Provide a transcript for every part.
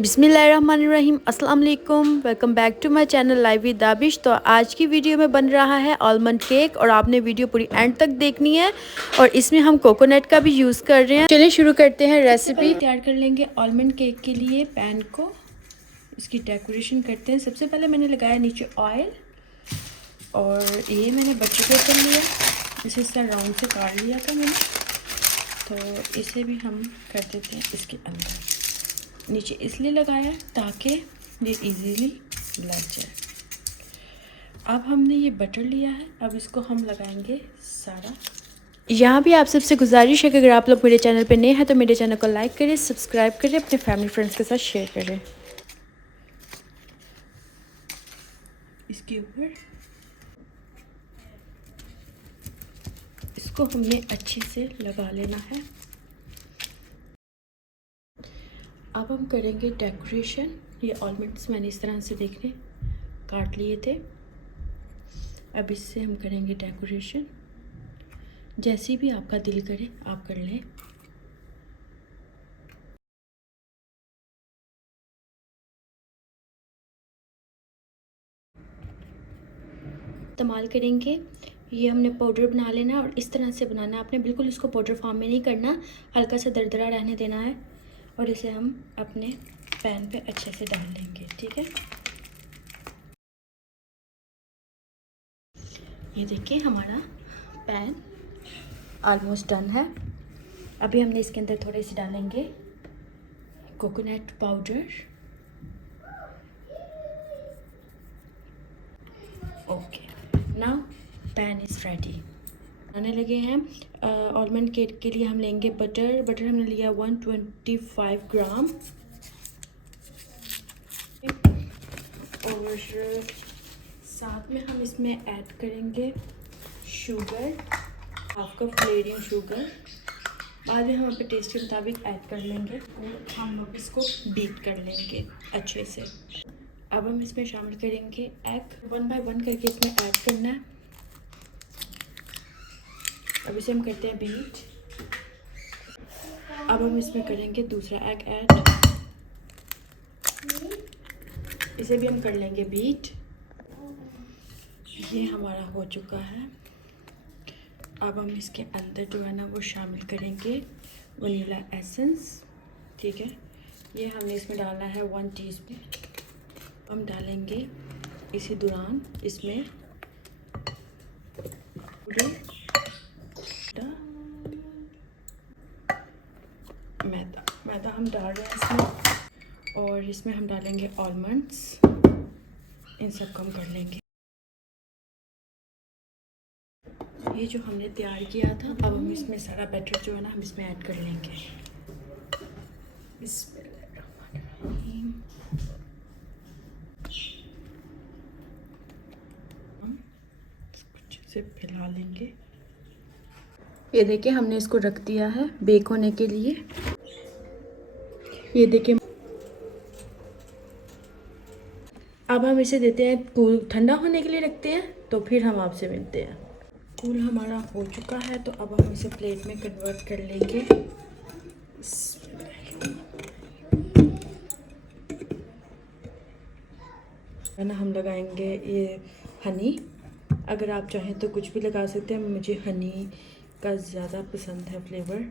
बिस्मिल्लाहिर्रहमानिर्रहीम, अस्सलाम वालेकुम। Welcome back to my channel live with Dabish. तो आज की वीडियो में बन रहा है आलमंड केक और आपने वीडियो पूरी एंड तक देखनी है। और इसमें हम कोकोनट का भी यूज़ कर रहे हैं। चलिए शुरू करते हैं रेसिपी। तैयार कर लेंगे आलमंड केक के लिए पैन को, इसकी डेकोरेशन करते हैं। सबसे पहले मैंने लगाया नीचे ऑयल और ये मैंने बटर पेपर लिया, इसे इस तरह राउंड से काट लिया था मैंने। तो इसे भी हम कर देते हैं इसके अंदर। नीचे इसलिए लगाया ताकि ये इजीली लग जाए। अब हमने ये बटर लिया है, अब इसको हम लगाएंगे सारा। यहाँ भी आप सबसे गुजारिश है कि अगर आप लोग मेरे चैनल पे नए हैं तो मेरे चैनल को लाइक करें, सब्सक्राइब करें, अपने फैमिली फ्रेंड्स के साथ शेयर करें। इसके ऊपर इसको हमने अच्छे से लगा लेना है। अब हम करेंगे डेकोरेशन। ये ऑलमंड्स मैंने इस तरह से देखने काट लिए थे। अब इससे हम करेंगे डेकोरेशन। जैसी भी आपका दिल करे आप कर लें। इस्तेमाल करेंगे, ये हमने पाउडर बना लेना और इस तरह से बनाना है। आपने बिल्कुल इसको पाउडर फॉर्म में नहीं करना, हल्का सा दरदरा रहने देना है। और इसे हम अपने पैन पे अच्छे से डाल लेंगे, ठीक है। ये देखिए हमारा पैन ऑलमोस्ट डन है। अभी हमने इसके अंदर थोड़े से डालेंगे coconut powder. Okay, now pan is ready. आने लगे हैं। आलमंड केक के लिए हम लेंगे बटर हमने लिया 125 ग्राम। और साथ में हम इसमें ऐड करेंगे शुगर, हाफ कप ले रही हूँ शुगर। बाद में हम अपने टेस्ट के मुताबिक ऐड कर लेंगे और हम लोग इसको बीट कर लेंगे अच्छे से। अब हम इसमें शामिल करेंगे एग, 1 बाय 1 करके इसमें ऐड करना है। अब इसे हम करते हैं बीट। अब हम इसमें करेंगे दूसरा एग ऐड, इसे भी हम कर लेंगे बीट। ये हमारा हो चुका है। अब हम इसके अंदर जो है ना वो शामिल करेंगे वनीला एसेंस, ठीक है। ये हमने इसमें डालना है 1 टीस्पून। हम डालेंगे इसी दौरान इसमें मैदा हम डाल रहे हैं इसमें। और इसमें हम डालेंगे आलमंड्स, इन सब को हम कर लेंगे। ये जो हमने तैयार किया था, अब हम इसमें सारा बैटर जो है ना हम इसमें ऐड कर लेंगे। बिस्मिल्लाहिर्रहमानिर्रहीम। हम अच्छे से फैला लेंगे। ये देखिए हमने इसको रख दिया है बेक होने के लिए। ये देखिए अब हम इसे देते हैं कूल, ठंडा होने के लिए रखते हैं। तो फिर हम आपसे मिलते हैं। कूल हमारा हो चुका है, तो अब हम इसे प्लेट में कन्वर्ट कर लेंगे। है ना, हम लगाएंगे ये हनी। अगर आप चाहें तो कुछ भी लगा सकते हैं, मुझे हनी का ज़्यादा पसंद है फ्लेवर।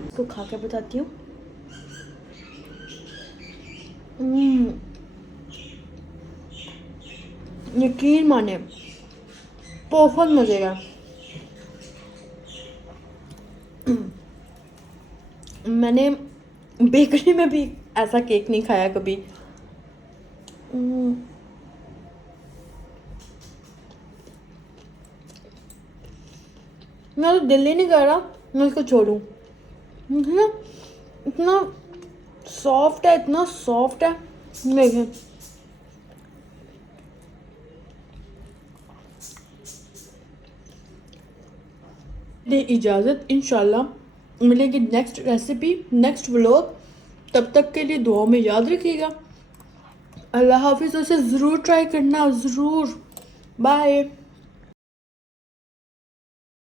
इसको खा कर बताती हूँ। यकीन माने बहुत मज़े का। मैंने बेकरी में भी ऐसा केक नहीं खाया कभी। मैं तो दिल ही नहीं कर रहा मैं इसको छोड़ूं। इतना सॉफ्ट है, इतना सॉफ्ट है। देखिए दे इजाज़त, इंशाल्लाह मिलेगी नेक्स्ट रेसिपी, नेक्स्ट व्लॉग। तब तक के लिए दुआ में याद रखिएगा। अल्लाह हाफिज़। उसे ज़रूर ट्राई करना, ज़रूर। बाय।